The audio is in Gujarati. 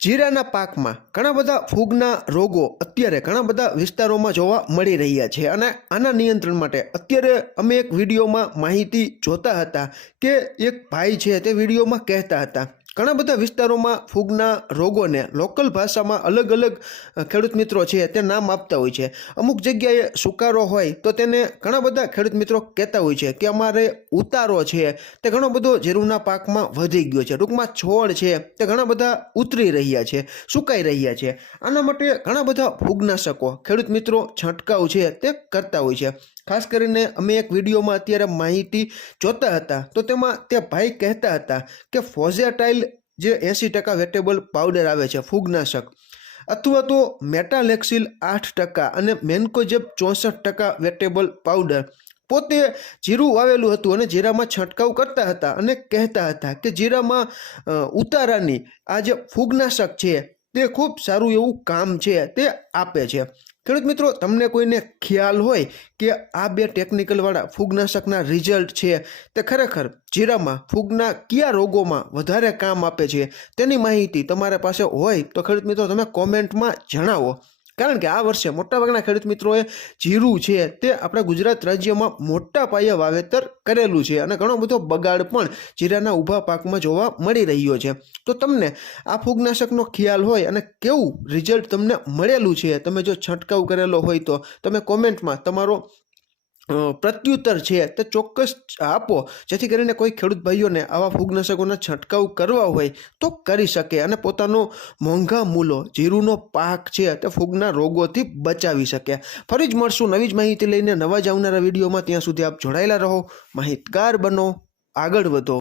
જીરાના પાકમાં ઘણા બધા ફૂગના રોગો અત્યારે ઘણા બધા વિસ્તારોમાં જોવા મળી રહ્યા છે અને આના નિયંત્રણ માટે અત્યારે અમે એક વિડીયોમાં માહિતી જોતા હતા કે એક ભાઈ છે તે વિડીયોમાં કહેતા હતા ઘણા બધા વિસ્તારોમાં ફૂગના રોગોને લોકલ ભાષામાં અલગ અલગ ખેડૂત મિત્રો છે તે નામ આપતા હોય છે. અમુક જગ્યાએ સુકારો હોય તો તેને ઘણા બધા ખેડૂત મિત્રો કહેતા હોય છે કે અમારે ઉતારો છે તે ઘણો બધો જીરુના પાકમાં વધી ગયો છે. ટૂંકમાં છોડ છે તે ઘણા બધા ઉતરી રહ્યા છે, સુકાઈ રહ્યા છે. આના માટે ઘણા બધા ફૂગનાશકો, ખેડૂત મિત્રો છંટકાવ છે તે કરતા હોય છે. ખાસ કરીને અમે એક વિડીયોમાં અત્યારે માહિતી જોતા હતા તો તેમાં તે ભાઈ કહેતા હતા કે ફોઝેટાઇલ જે એંસી ટકા વેટેબલ પાવડર આવે છે, ફૂગનાશક. અથવા તો મેટાલેક્સિલ આઠ ટકા અને મેન્કોજેબ ચોસઠ ટકા વેટેબલ પાવડર. પોતે જીરું વાવેલું હતું અને જીરામાં છંટકાવ કરતા હતા અને કહેતા હતા કે જીરામાં ઉતારાની આ જે ફૂગનાશક છે, તે ખૂબ સારું એવું કામ છે, તે આપે છે. ખેડૂત મિત્રો, તમને કોઈને ખ્યાલ હોય કે આ બે ટેકનિકલવાળા ફૂગનાશકના રિઝલ્ટ છે, તે ખરેખર જીરામાં ફૂગના કયા રોગોમાં વધારે કામ આપે છે તેની માહિતી તમારા પાસે હોય તો ખેડૂત મિત્રો, તમે કોમેન્ટમાં જણાવો. કારણ કે આ વર્ષે મોટાભાગના ખેડૂત મિત્રોએ જીરું છે તે આપણા ગુજરાત રાજ્યમાં મોટા પાયે વાવેતર કરેલું છે અને ઘણો બધો બગાડ પણ જીરાના ઊભા પાકમાં જોવા મળી રહ્યો છે. તો તમને આ ફૂગનાશકનો ખ્યાલ હોય અને કેવું રિઝલ્ટ તમને મળેલું છે? તમે જો છંટકાવ કરેલો હોય તો તમે કોમેન્ટમાં તમારો પ્રત્યુત્તર છે, તે ચોક્કસ આપો. જેથી કરીને કોઈ ખેડૂત ભાઈઓને આવા ફૂગનાશકોના છંટકાવ કરવા હોય તો કરી શકે અને પોતાનો મોંઘા મૂલો, જીરુનો પાક છે, તે ફૂગના રોગોથી બચાવી શકે. ફરી જ મળશું નવી જ માહિતી લઈને નવા જ આવનારા વિડીયોમાં. ત્યાં સુધી આપ જોડાયેલા રહો. માહિતગાર બનો. આગળ વધો.